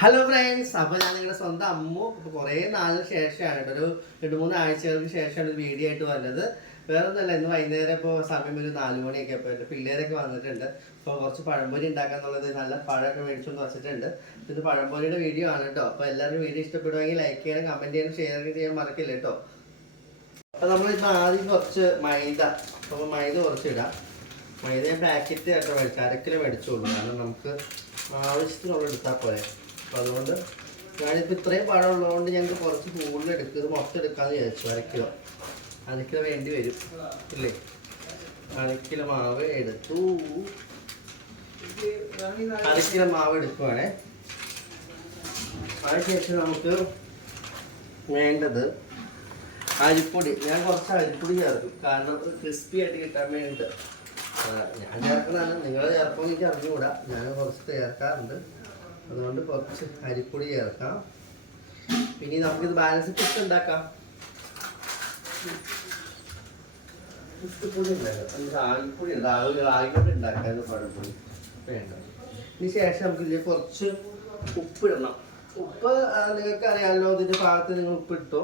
Hello friends അപ്പോൾ ഞാൻ നിങ്ങളുടെ സ്വന്തം അമ്മു. ഇപ്പൊ കുറേ നാളിന് ശേഷമാണ് ഒരു രണ്ട് മൂന്ന് ആഴ്ചകൾക്ക് ശേഷമാണ് വീഡിയോ ആയിട്ട് വന്നത്. വേറെ ഒന്നുമല്ല ഇന്ന് വൈകുന്നേരം ഇപ്പോൾ സമയം ഒരു നാല് മണിയൊക്കെ അപ്പോൾ എന്റെ പിള്ളേരൊക്കെ വന്നിട്ടുണ്ട്. അപ്പോൾ കുറച്ച് പഴംപൊരി ഉണ്ടാക്കാന്നുള്ളത് നല്ല പഴമൊക്കെ മേടിച്ചുകൊണ്ട് വച്ചിട്ടുണ്ട്. ഇത് പഴംപൊരിയുടെ വീഡിയോ ആണ് കേട്ടോ. അപ്പോൾ എല്ലാവരും വീഡിയോ ഇഷ്ടപ്പെടുവാണെങ്കിൽ ലൈക്ക് ചെയ്യണം കമന്റ് ചെയ്യണം ഷെയർ ചെയ്യാൻ മറക്കില്ല കേട്ടോ. അപ്പോൾ നമ്മൾ ഇന്ന് ആദ്യം കുറച്ച് മൈദ. അപ്പോൾ മൈദ കുറച്ചിടാം. മൈദ പാക്കറ്റ് കേട്ടോ മേടിച്ചു. അര കിലോ മേടിച്ചോളൂ കാരണം നമുക്ക് ആവശ്യത്തിനുള്ള എടുത്താൽ പോരെ. അതുകൊണ്ട് ഞാനിപ്പോൾ ഇത്രയും പഴം ഉള്ളതുകൊണ്ട് ഞങ്ങൾക്ക് കുറച്ച് കൂടുതൽ എടുക്കുക മൊത്തം എടുക്കാമെന്ന് വിചാരിച്ചു അരക്കിലോ. അരക്കില വേണ്ടി വരും ഇല്ലേ? അരക്കില മാവ് എടുത്തു. അരക്കില കിലോ മാവ് എടുക്കുവാണേ. അതിനുശേഷം നമുക്ക് വേണ്ടത് അരിപ്പൊടി. ഞാൻ കുറച്ച് അരിപ്പൊടി ചേർക്കും കാരണം ക്രിസ്പി ആയിട്ട് കിട്ടാൻ വേണ്ടിയിട്ട്. ഞാൻ ചേർക്കുന്നതാണ് നിങ്ങൾ ചേർക്കുമ്പോൾ എനിക്ക് അറിഞ്ഞുകൂടാ ഞാൻ കുറച്ച് ചേർക്കാറുണ്ട്. അതുകൊണ്ട് കുറച്ച് അരിപ്പൊടി ചേർക്കാം. പിന്നെ നമുക്കിത് ബാലൻസ് പുട്ട് ഉണ്ടാക്കാം. പുട്ടുപൊടി ഉണ്ടാക്കാം റാഗിപ്പൊടി രാവിലെ റാഗിപ്പൊടി ഉണ്ടാക്കാം പഴപ്പൊടി വേണ്ട ഇതിന് ശേഷം നമുക്ക് ഇതിൽ കുറച്ച് ഉപ്പിടണം. ഉപ്പ് നിങ്ങൾക്ക് അറിയാമല്ലോ ഇതിന്റെ ഭാഗത്ത് നിങ്ങൾ ഉപ്പിട്ടോ?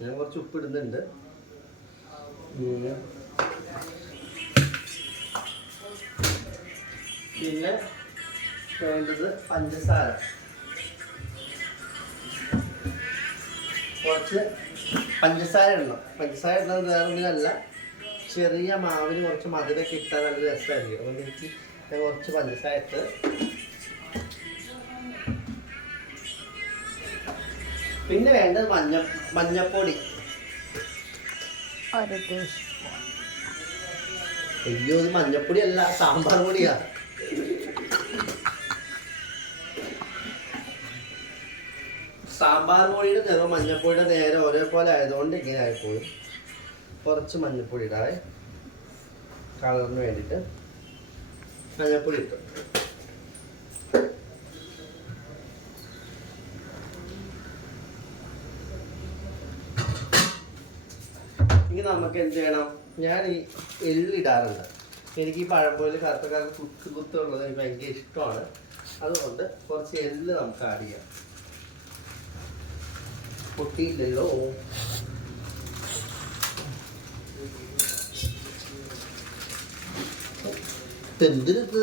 ഞാൻ കുറച്ച് ഉപ്പിടുന്നുണ്ട്. പിന്നെ വേണ്ടത് പഞ്ചസാര. കുറച്ച് പഞ്ചസാര ഇടണം. പഞ്ചസാര ഇടുന്നത് വേറെ ഒന്നുമല്ല. ചെറിയ മാവിന് കുറച്ച് മധുരമൊക്കെ ഇട്ടാൽ നല്ല രസമായിരിക്കും. അതുകൊണ്ട് എനിക്ക് ഞാൻ കുറച്ച് പഞ്ചസാര ഇട്ട് പിന്നെ വേണ്ടത് മഞ്ഞ മഞ്ഞപ്പൊടി. അയ്യോ ഇത് മഞ്ഞപ്പൊടി അല്ല സാമ്പാർ പൊടിയാ. സാമ്പാർ പൊടിയുടെ നിറം മഞ്ഞപ്പൊടിയുടെ നേരെ ഒരേപോലെ ആയതുകൊണ്ട് ഇങ്ങനെ ആയിപ്പോയി കുറച്ച് മഞ്ഞപ്പൊടി ഇടാതെ കളറിന് വേണ്ടിയിട്ട് മഞ്ഞപ്പൊടി ഇട്ടു. ഇനി നമുക്ക് എന്ത് ചെയ്യണം? ഞാൻ ഈ എള്ളിടാറുണ്ട് എനിക്ക് ഈ പഴംപോലെ കറുത്ത കറുത്ത കുത്ത് കുത്തുള്ളത് എനിക്ക് ഭയങ്കര ഇഷ്ടമാണ്. അതുകൊണ്ട് കുറച്ച് എല്ല് നമുക്ക് ആഡ് ചെയ്യാം. പൊട്ടിയില്ലല്ലോ എന്തിനത്?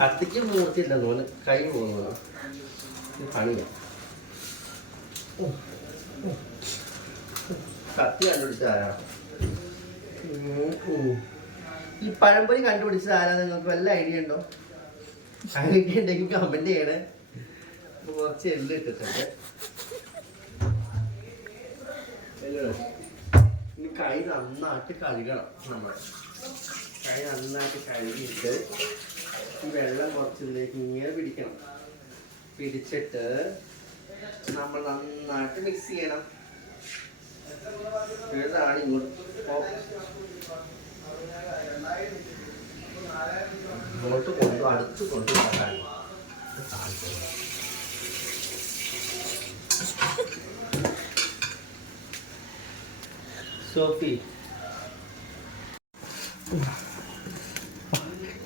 കത്തിക്ക് മൂർത്തിയില്ല പോലെ കൈ പോകുന്നതാണ് പണിയാ. കത്തി കണ്ടുപിടിച്ച ആരാ? ഈ പഴംപൊരി കണ്ടുപിടിച്ചത് ആരാ നിങ്ങൾക്ക് വല്ല ഐഡിയ ഉണ്ടോ? ഐഡിയ ഉണ്ടെങ്കിൽ കമന്റ് ചെയ്യണേ. കുറച്ച് എല്ല് ഇട്ടിട്ടുണ്ട് ഇനി കൈ നന്നായിട്ട് കഴുകണം നമ്മൾ കൈ നന്നായിട്ട് കഴുകിയിട്ട് വെള്ളം കുറച്ചിലേക്ക് ഇങ്ങനെ പിടിക്കണം പിടിച്ചിട്ട് നമ്മൾ നന്നായിട്ട് മിക്സ് ചെയ്യണം ഇതാണ് ഇങ്ങോട്ട്. ഇങ്ങോട്ട് കൊണ്ടു അടുത്ത് കൊണ്ടുവരാൻ സോഫി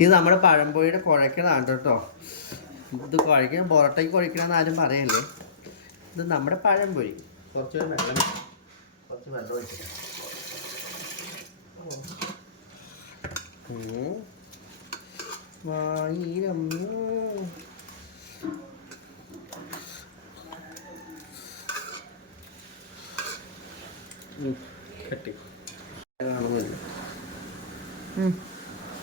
ഇത് നമ്മുടെ പഴംപൊഴിയുടെ കുഴക്കണതാണ് കേട്ടോ. ഇത് കുഴക്കണ പൊറോട്ടയ്ക്ക് കുഴക്കണമെന്ന് ആരും പറയല്ലേ? ഇത് നമ്മുടെ പഴംപൊരി. കുറച്ച് വെള്ളം കുറച്ച് വെള്ളം ഒഴിക്കാം ഉം. വായിരമ്മ.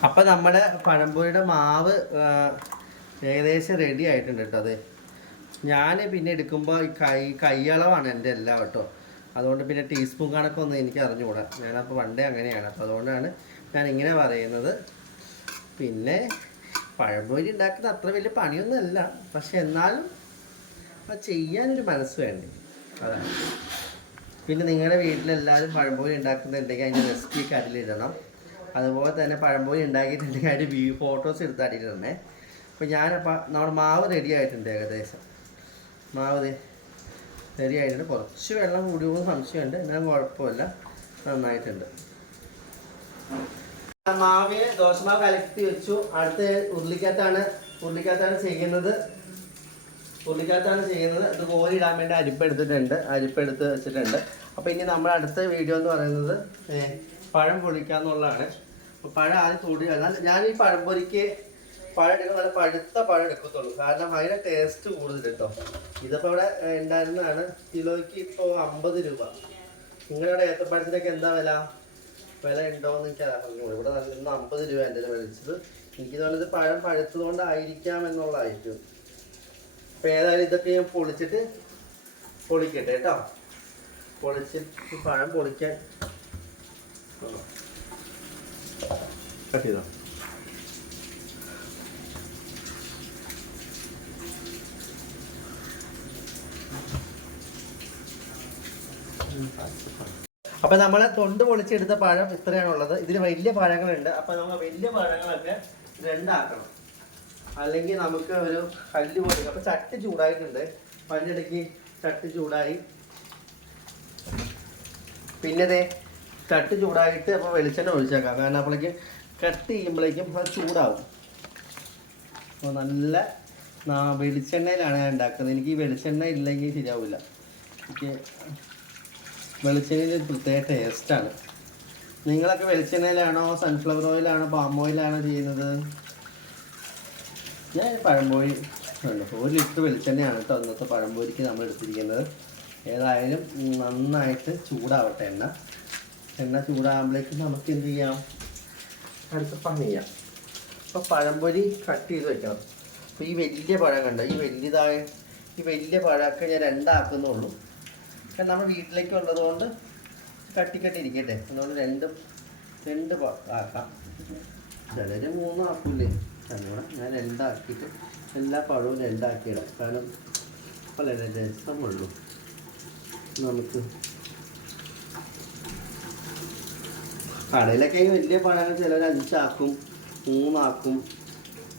അപ്പൊ നമ്മുടെ പഴംപൊരിയുടെ മാവ് ഏകദേശം റെഡി ആയിട്ടുണ്ട് കേട്ടോ അത്. ഞാൻ പിന്നെ എടുക്കുമ്പോൾ കൈ കൈയളവാണ് എന്റെ എല്ലാം കേട്ടോ. അതുകൊണ്ട് പിന്നെ ടീസ്പൂൺ കണക്കൊന്നും എനിക്ക് അറിഞ്ഞുകൂടാ. ഞാനപ്പോൾ പണ്ടേ അങ്ങനെയാണ്. അപ്പോൾ അതുകൊണ്ടാണ് ഞാൻ ഇങ്ങനെ പറയുന്നത്. പിന്നെ പഴംപൊരി ഉണ്ടാക്കുന്നത് അത്ര വലിയ പണിയൊന്നുമല്ല. പക്ഷെ എന്നാലും ചെയ്യാനൊരു മനസ്സ് വേണ്ടി? അതാണ്. പിന്നെ നിങ്ങളുടെ വീട്ടിലെല്ലാവരും പഴംപൊരി ഉണ്ടാക്കുന്നുണ്ടെങ്കിൽ അതിന്റെ റെസിപ്പിയൊക്കെ അടിയിലിടണം അതുപോലെ തന്നെ പഴംപൊരി ഉണ്ടാക്കിയിട്ടുണ്ടെങ്കിൽ അതിന്റെ വ്യൂ ഫോട്ടോസ് എടുത്ത് അടിയിലിടണേ അപ്പോൾ ഞാനപ്പോൾ നമ്മുടെ മാവ് റെഡി ആയിട്ടുണ്ട് ഏകദേശം. മാവ് റെഡി ആയിട്ടുണ്ട്. കുറച്ച് വെള്ളം കൂടി പോകുന്ന സംശയമുണ്ട്. എന്നാലും കുഴപ്പമില്ല. നന്നായിട്ടുണ്ട്. മാവിന് ദോശമാവ് കലക്കി വെച്ചു. അടുത്ത ഉരുളിക്കകത്താണ് ഉരുളിക്കകത്താണ് ചെയ്യുന്നത്. പുള്ളിക്കകത്താണ് ചെയ്യുന്നത്. ഇത് കോരി ഇടാൻ വേണ്ടി അരിപ്പ് എടുത്തിട്ടുണ്ട്. അരിപ്പ് എടുത്ത് വെച്ചിട്ടുണ്ട്. അപ്പോൾ ഇനി നമ്മൾ അടുത്ത വീഡിയോ എന്ന് പറയുന്നത് പഴം പൊടിക്കുക എന്നുള്ളതാണ്. പഴം ആദ്യം തൊടി എന്നാൽ ഞാൻ ഈ പഴം പൊരിക്ക് പഴം എടുക്കുന്ന നല്ല പഴുത്ത പഴം എടുക്കത്തുള്ളൂ. കാരണം അതിന്റെ ടേസ്റ്റ് കൂടുതൽ കേട്ടോ ഇതിപ്പോൾ ഇവിടെ ഉണ്ടായിരുന്നതാണ് കിലോയ്ക്ക് ഇപ്പോൾ അമ്പത് രൂപ. നിങ്ങളുടെ ഏത്തപ്പഴത്തിനൊക്കെ എന്താ വില? വില ഉണ്ടോയെന്ന് എനിക്ക് അറിഞ്ഞു ഇവിടെ നല്ല അമ്പത് രൂപ എന്റെ വിളിച്ചത് എനിക്ക് തോന്നുന്നത് പഴം പഴുത്തതുകൊണ്ടായിരിക്കാം എന്നുള്ളതായിരിക്കും. അപ്പൊ ഏതായാലും ഇതൊക്കെ ഞാൻ പൊളിച്ചിട്ട് പൊളിക്കട്ടെ കേട്ടോ. പൊളിച്ചിട്ട് പഴം പൊളിക്കാൻ. കട്ട് ചെയ്തോ അപ്പൊ നമ്മൾ തൊണ്ട് പൊളിച്ചെടുത്ത പഴം ഇത്രയാണുള്ളത്. ഇതിൽ വലിയ പഴങ്ങളുണ്ട്. അപ്പൊ നമ്മൾ വലിയ പഴങ്ങളൊക്കെ രണ്ടാക്കണം. അല്ലെങ്കിൽ നമുക്ക് ഒരു കല്ല് പോലെ അപ്പൊ ചട്ടി ചൂടായിട്ടുണ്ട്. പഞ്ഞിടയ്ക്ക് ചട്ടി ചൂടായി. പിന്നെ ദേ ചട്ടി ചൂടായിട്ട് അപ്പോൾ വെളിച്ചെണ്ണ ഒഴിച്ചേക്കാം. കാരണം അപ്പോഴേക്ക് കട്ട് ചെയ്യുമ്പോഴേക്കും അത് ചൂടാവും. അപ്പോൾ നല്ല വെളിച്ചെണ്ണയിലാണ് ഞാൻ ഉണ്ടാക്കുന്നത്. എനിക്ക് ഈ വെളിച്ചെണ്ണ ഇല്ലെങ്കിൽ ശരിയാവില്ല. എനിക്ക് വെളിച്ചെണ്ണയിൽ പ്രത്യേക ടേസ്റ്റാണ് നിങ്ങളൊക്കെ വെളിച്ചെണ്ണയിലാണോ സൺഫ്ലവർ ഓയിലാണോ പാം ഓയിലാണോ ചെയ്യുന്നത്? ഞാൻ പഴംപൊരി ഒരു ലിറ്റർ വെളിച്ചെണ്ണയാണ് കേട്ടോ ഇന്നത്തെ പഴംപൊരിക്ക് നമ്മൾ എടുത്തിരിക്കുന്നത്. ഏതായാലും നന്നായിട്ട് ചൂടാവട്ടെ എണ്ണ. എണ്ണ ചൂടാകുമ്പോഴേക്കും നമുക്ക് എന്ത് ചെയ്യാം? അടുത്ത പണി ചെയ്യാം. അപ്പോൾ പഴംപൊരി കട്ട് ചെയ്ത് വെക്കണം. അപ്പോൾ ഈ വലിയ പഴം കണ്ടോ? ഈ വലിയതായ ഈ വലിയ പഴമൊക്കെ ഞാൻ രണ്ടാക്കുന്നുള്ളൂ. കാരണം നമ്മൾ വീട്ടിലേക്ക് ഉള്ളത് കൊണ്ട് കട്ടി കട്ടി ഇരിക്കട്ടെ. അതുകൊണ്ട് രണ്ടും രണ്ട് ആക്കാം. മൂന്നും അങ്ങനെ ഞാൻ രണ്ടാക്കിയിട്ട് എല്ലാ പഴവും രണ്ടാക്കിയിടാം. കാരണം വളരെ രസമുള്ളൂ. നമുക്ക് കടയിലൊക്കെ വലിയ പഴങ്ങൾ ചിലർ അഞ്ചാക്കും മൂന്നാക്കും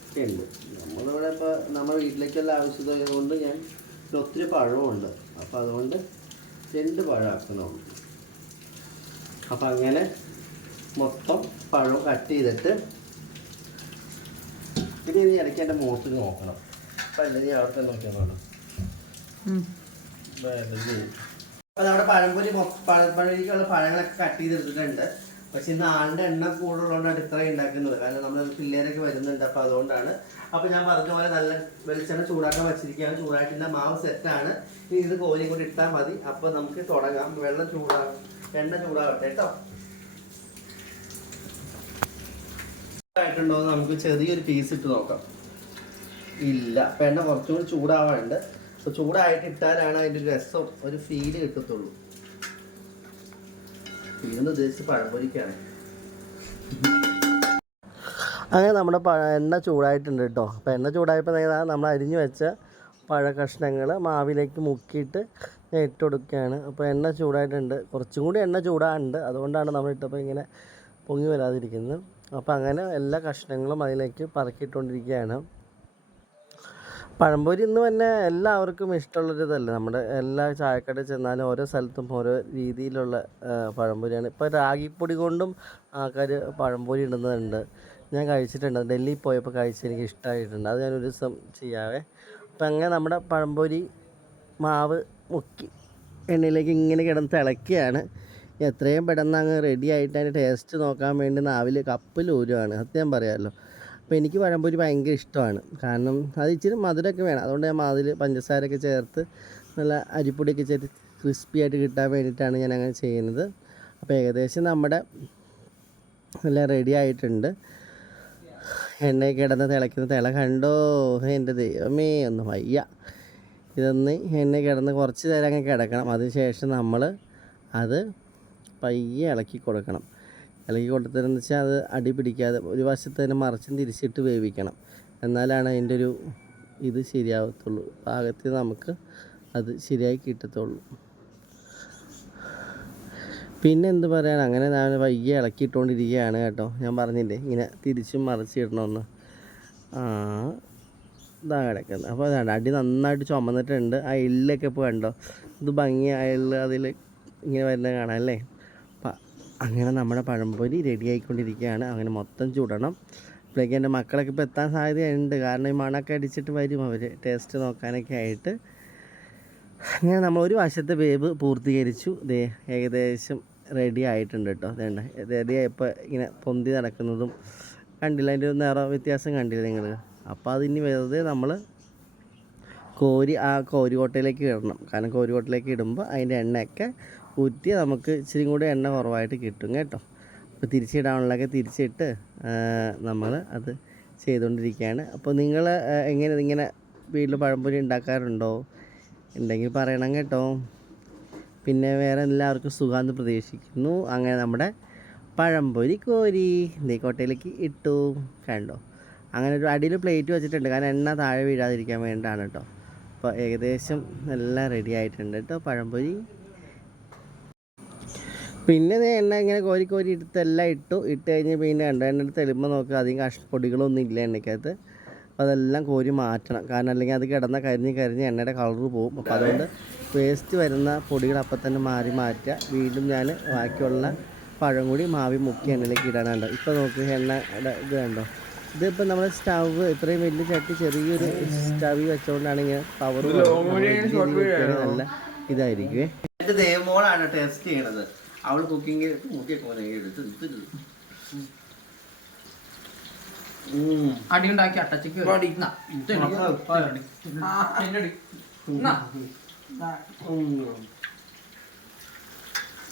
ഒക്കെ ഉണ്ട്. നമ്മളിവിടെ ഇപ്പോൾ നമ്മുടെ വീട്ടിലേക്കുള്ള ആവശ്യത കൊണ്ട് ഞാൻ ഒത്തിരി പഴമുണ്ട് അപ്പോൾ അതുകൊണ്ട് രണ്ട് പഴമാക്കുന്നുള്ളൂ അപ്പം അങ്ങനെ മൊത്തം പഴം കട്ട് ചെയ്തിട്ട് ഇത് ഇനി ഇടയ്ക്ക് എന്റെ മുഖത്ത് നോക്കണം. അപ്പം അല്ലെങ്കിൽ അവിടെ നോക്കിയാൽ വേണം അപ്പോൾ നമ്മുടെ പഴംപൊരി പഴംപൊരിക്കുള്ള പഴങ്ങളൊക്കെ കട്ട് ചെയ്തെടുത്തിട്ടുണ്ട്. പക്ഷെ ഇന്ന് ആളുടെ എണ്ണം കൂടുതലുള്ളതുകൊണ്ടാണ് ഇത്ര ഉണ്ടാക്കുന്നത്. കാരണം നമ്മൾ പിള്ളേരൊക്കെ വരുന്നുണ്ട്. അപ്പോൾ അതുകൊണ്ടാണ്. അപ്പം ഞാൻ പറഞ്ഞ പോലെ നല്ല വെളിച്ചെണ്ണ ചൂടാക്കാൻ വെച്ചിരിക്കുകയാണ്. ചൂടായിട്ടില്ല മാവ് സെറ്റാണ് ഇനി ഇത് കോലി കൂടി ഇട്ടാൽ മതി. അപ്പോൾ നമുക്ക് തുടങ്ങാം. വെള്ളം ചൂടാകും എണ്ണ ചൂടാവട്ടെ കേട്ടോ. ആയിട്ടുണ്ടോ എന്ന് നമുക്ക് ചെറിയൊരു പീസ് ഇട്ട് നോക്കാം. ഇല്ല പെണ്ണ കുറച്ചുകൂടി കുറച്ചും കൂടി ചൂടാവാനുണ്ട്. അപ്പോൾ ചൂടായിട്ട് ഇട്ടാലാണ് അതിന്റെ രസം ഒരു ഫീൽ കിട്ടത്തുള്ളൂ. ഫീലെന്ന് ഉദ്ദേശിച്ച് പഴംപൊരിക്കാണ്. അങ്ങനെ നമ്മുടെ എണ്ണ ചൂടായിട്ടുണ്ട് കേട്ടോ. അപ്പോൾ എണ്ണ ചൂടായപ്പോൾ നമ്മൾ അരിഞ്ഞു വെച്ച പഴ കഷ്ണങ്ങൾ മാവിലേക്ക് മുക്കിയിട്ട് ഞാൻ ഇട്ട് അപ്പോൾ എണ്ണ ചൂടായിട്ടുണ്ട്. കുറച്ചും കൂടി എണ്ണ ചൂടാണ്ട് അതുകൊണ്ടാണ് നമ്മൾ ഇട്ടപ്പോൾ ഇങ്ങനെ പൊങ്ങി വരാതിരിക്കുന്നത് അപ്പോൾ അങ്ങനെ എല്ലാ കഷ്ണങ്ങളും അതിലേക്ക് പറക്കിയിട്ടുകൊണ്ടിരിക്കുകയാണ് പഴംപൊരി ഇന്ന് തന്നെ എല്ലാവർക്കും ഇഷ്ടമുള്ളൊരിതല്ല? നമ്മുടെ എല്ലാ ചായക്കടയിൽ ചെന്നാലും ഓരോ സ്ഥലത്തും ഓരോ രീതിയിലുള്ള പഴംപൊരിയാണ്. ഇപ്പോൾ രാഗിപ്പൊടി കൊണ്ടും ആൾക്കാർ പഴംപൊരി ഇടുന്നുണ്ട്. ഞാൻ കഴിച്ചിട്ടുണ്ട്. ഡൽഹിയിൽ പോയപ്പോൾ കഴിച്ച് എനിക്ക് ഇഷ്ടമായിട്ടുണ്ട് അത് ഞാനൊരു ദിവസം ചെയ്യാവേ. അപ്പം അങ്ങനെ നമ്മുടെ പഴംപൊരി മാവ് മുക്കി എണ്ണയിലേക്ക് ഇങ്ങനെ കിടന്ന് തിളക്കുകയാണ് എത്രയും പെട്ടെന്ന് അങ്ങ് റെഡി ആയിട്ട് അതിന്റെ ടേസ്റ്റ് നോക്കാൻ വേണ്ടി നാവിൽ കപ്പിൽ ഊരുവാണ്. സത്യം പറയാമല്ലോ അപ്പോൾ എനിക്ക് പഴംപൊരി ഭയങ്കര ഇഷ്ടമാണ്. കാരണം അത് ഇച്ചിരി മധുരമൊക്കെ വേണം. അതുകൊണ്ട് ഞാൻ അതിൽ പഞ്ചസാരയൊക്കെ ചേർത്ത് നല്ല അരിപ്പൊടിയൊക്കെ ചേർത്ത് ക്രിസ്പി ആയിട്ട് കിട്ടാൻ വേണ്ടിയിട്ടാണ് ഞാൻ അങ്ങനെ ചെയ്യുന്നത്. അപ്പോൾ ഏകദേശം നമ്മുടെ എല്ലാം റെഡി ആയിട്ടുണ്ട്. എണ്ണ കിടന്ന് തിളയ്ക്കുന്ന തിള കണ്ടോ? എന്റെ ദൈവമേ ഒന്ന് വയ്യ. ഇതൊന്ന് എണ്ണ കിടന്ന് കുറച്ച് നേരം അങ്ങ് കിടക്കണം. അതിനുശേഷം നമ്മൾ അത് പയ്യെ ഇളക്കി കൊടുക്കണം. ഇളക്കി കൊടുത്തതെന്ന് വെച്ചാൽ അത് അടി പിടിക്കാതെ ഒരു വശത്ത് തന്നെ മറിച്ചും തിരിച്ചിട്ട് വേവിക്കണം. എന്നാലാണ് അതിന്റെ ഒരു ഇത് ശരിയാവത്തുള്ളൂ. പാകത്തിൽ നമുക്ക് അത് ശരിയായി കിട്ടത്തുള്ളൂ. പിന്നെ എന്ത് പറയാൻ അങ്ങനെ ഞാൻ വയ്യ ഇളക്കിയിട്ടുകൊണ്ടിരിക്കുകയാണ് കേട്ടോ. ഞാൻ പറഞ്ഞില്ലേ ഇങ്ങനെ തിരിച്ചും മറിച്ചിടണമെന്ന് ഇതാ കിടക്കുന്നത്. അപ്പോൾ അതാണ് അടി നന്നായിട്ട് ചുമന്നിട്ടുണ്ട്. ആ എല്ലൊക്കെ ഇപ്പോൾ കണ്ടോ? ഇത് ഭംഗി ആ എള്ള് അതിൽ ഇങ്ങനെ വരുന്നത് കാണാം അല്ലേ? അങ്ങനെ നമ്മുടെ പഴംപൊരി റെഡി ആയിക്കൊണ്ടിരിക്കുകയാണ്. അങ്ങനെ മൊത്തം ചൂടണം. അപ്പോഴേക്കും എന്റെ മക്കളൊക്കെ ഇപ്പോൾ എത്താൻ സാധ്യതയുണ്ട്. കാരണം ഈ മണമൊക്കെ അടിച്ചിട്ട് വരും അവർ. ടേസ്റ്റ് നോക്കാനൊക്കെ ആയിട്ട്. അങ്ങനെ നമ്മൾ ഒരു വശത്തെ വേവ് പൂർത്തീകരിച്ചു. ദേ ഏകദേശം റെഡി ആയിട്ടുണ്ട് കേട്ടോ. അതേണ്ട റെഡി ആയപ്പോൾ ഇങ്ങനെ പൊന്തി നടക്കുന്നതും കണ്ടില്ല. അതിന്റെ ഒരു നിറ വ്യത്യാസം കണ്ടില്ല നിങ്ങൾ. അപ്പോൾ അതിനി വെറുതെ നമ്മൾ കോരി ആ കോരി കോട്ടയിലേക്ക് ഇടണം. കാരണം കോരി കോട്ടയിലേക്ക് ഇടുമ്പോൾ അതിന്റെ എണ്ണയൊക്കെ ഊറ്റി നമുക്ക് ഇച്ചിരി കൂടി എണ്ണ കുറവായിട്ട് കിട്ടും കേട്ടോ. അപ്പോൾ തിരിച്ചിടാനുള്ളതൊക്കെ തിരിച്ചിട്ട് നമ്മൾ അത് ചെയ്തുകൊണ്ടിരിക്കുകയാണ് അപ്പോൾ നിങ്ങൾ എങ്ങനെ ഇങ്ങനെ വീട്ടിൽ പഴംപൊരി ഉണ്ടാക്കാറുണ്ടോ? ഉണ്ടെങ്കിൽ പറയണം കേട്ടോ. പിന്നെ വേറെ എല്ലാവർക്കും സുഖാന്ന് പ്രതീക്ഷിക്കുന്നു. അങ്ങനെ നമ്മുടെ പഴംപൊരി കോരി നെയ്ക്കോട്ടയിലേക്ക് ഇട്ടു കണ്ടോ? അങ്ങനെ ഒരു അടിയിൽ പ്ലേറ്റ് വെച്ചിട്ടുണ്ട്. കാരണം എണ്ണ താഴെ വീഴാതിരിക്കാൻ വേണ്ടിയിട്ടാണ് കേട്ടോ. അപ്പോൾ ഏകദേശം എല്ലാം റെഡി ആയിട്ടുണ്ട് കേട്ടോ പഴംപൊരി. പിന്നെ എണ്ണ ഇങ്ങനെ കോരി കോരി എടുത്ത് എല്ലാം ഇട്ടു. ഇട്ട് കഴിഞ്ഞ് പിന്നെ എണ്ണ എണ്ണ എടുത്ത് എളുപ്പം നോക്കുക. അധികം കഷ് പൊടികളൊന്നും ഇല്ല എണ്ണയ്ക്കകത്ത്. അപ്പോൾ അതെല്ലാം കോരി മാറ്റണം. കാരണം അല്ലെങ്കിൽ അത് കിടന്ന കരിഞ്ഞ് കരിഞ്ഞ് എണ്ണയുടെ കളർ പോകും. അപ്പോൾ അതുകൊണ്ട് വേസ്റ്റ് വരുന്ന പൊടികൾ അപ്പം തന്നെ മാറി മാറ്റുക. വീണ്ടും ഞാൻ ബാക്കിയുള്ള പഴം കൂടി മാവി മുക്കി എണ്ണയിലേക്ക് ഇടാനുണ്ട് ഇപ്പോൾ നോക്ക് എണ്ണയുടെ ഇത് കണ്ടോ? ഇതിപ്പോൾ നമ്മുടെ സ്റ്റവ് ഇത്രയും വലിയ ചട്ടി ചെറിയൊരു സ്റ്റവ് വെച്ചുകൊണ്ടാണ് ഇങ്ങനെ പവർ നല്ല ഇതായിരിക്കുമേ എന്റെ ദേവമോളാണ് ടേസ്റ്റ് ചെയ്യണത്. അവൾ കുക്കിംഗ് നോക്കിയൊക്കെ പോലെ അടിയുണ്ടാക്കി അട്ടച്ചക്ക്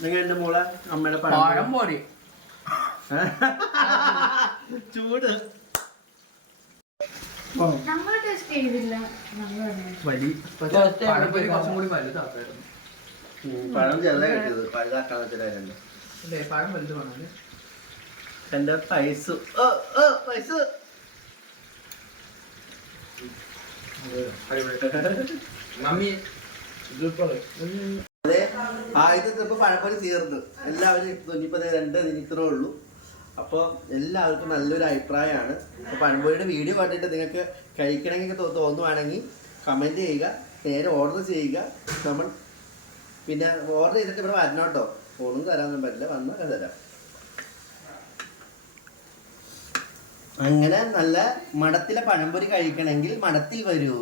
നിങ്ങൾ എന്റെ മോളെ അമ്മയുടെ പഴം പഴം പോരെ. ചൂട്. നമ്മൾ ടെസ്റ്റ് ചെയ്തില്ല. നമ്മൾ വലി പഴംപൊരി കുറച്ചും കൂടി വലുതാക്കായിരുന്നു. പഴം കിട്ടിയത്. അല്ലേ പഴം വലുത് വേണമല്ലേ എന്റെ പൈസ. ഓ ഓ പൈസ. മമ്മി അതെ ആദ്യത്തെ ഇപ്പൊ പഴംപൊരി തീർന്നു. എല്ലാവരും ഇനിയിപ്പോ രണ്ട് ഇത്രേ ഉള്ളൂ. അപ്പോൾ എല്ലാവർക്കും നല്ലൊരു അഭിപ്രായമാണ്. അപ്പോൾ പഴംപൊരിയുടെ വീഡിയോ കണ്ടിട്ട് നിങ്ങൾക്ക് കഴിക്കണമെങ്കിൽ തോന്നുവാണെങ്കിൽ കമന്റ് ചെയ്യുക നേരെ ഓർഡർ ചെയ്യുക. നമ്മൾ പിന്നെ ഓർഡർ ചെയ്തിട്ട് ഇവിടെ വരണം കേട്ടോ ഫോണും തരാനൊന്നും പറ്റില്ല. വന്നാൽ തരാം. അങ്ങനെ നല്ല മഠത്തിലെ പഴംപൊരി കഴിക്കണമെങ്കിൽ മഠത്തിൽ വരൂ.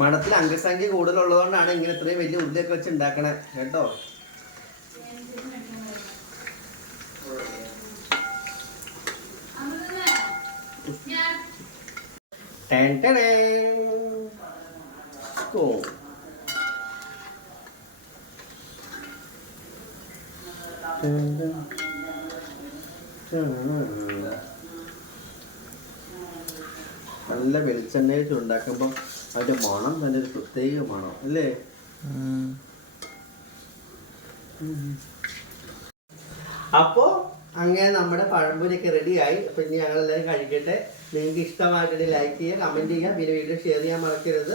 മഠത്തിൽ അംഗസംഖ്യ കൂടുതലുള്ളതുകൊണ്ടാണ് ഇങ്ങനെ ഇത്രയും വലിയ ഉരുളിയൊക്കെ വെച്ച് ഉണ്ടാക്കണേ. കേട്ടോ? ടെൻ ടേ ഓ. നല്ല വെളിച്ചെണ്ണയിൽ ഉണ്ടാക്കുമ്പോൾ അതിന്റെ മണം തന്നെ ഒരു പ്രത്യേക മണം അല്ലേ? അപ്പോ അങ്ങനെ നമ്മുടെ പഴംപൊരിയൊക്കെ റെഡിയായി. അപ്പൊ ഇനി ഞങ്ങൾ എല്ലാവരും കഴിക്കട്ടെ. നിങ്ങൾക്ക് ഇഷ്ടമായിട്ടുണ്ടെങ്കിൽ ലൈക്ക് ചെയ്യുക കമന്റ് ചെയ്യുക പിന്നെ വീഡിയോ ഷെയർ ചെയ്യാൻ മറക്കരുത്.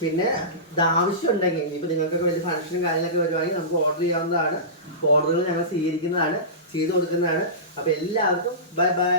പിന്നെ ഇത് ആവശ്യം ഉണ്ടെങ്കിൽ ഇപ്പൊ നിങ്ങൾക്കൊക്കെ വലിയ ഫംഗ്ഷനും കാര്യങ്ങളൊക്കെ വരുവാണെങ്കിൽ നമുക്ക് ഓർഡർ ചെയ്യാവുന്നതാണ്. ഓർഡറുകൾ ഞങ്ങൾ സ്വീകരിക്കുന്നതാണ് ചെയ്തു കൊടുക്കുന്നതാണ്. അപ്പോൾ എല്ലാവർക്കും ബൈ ബൈ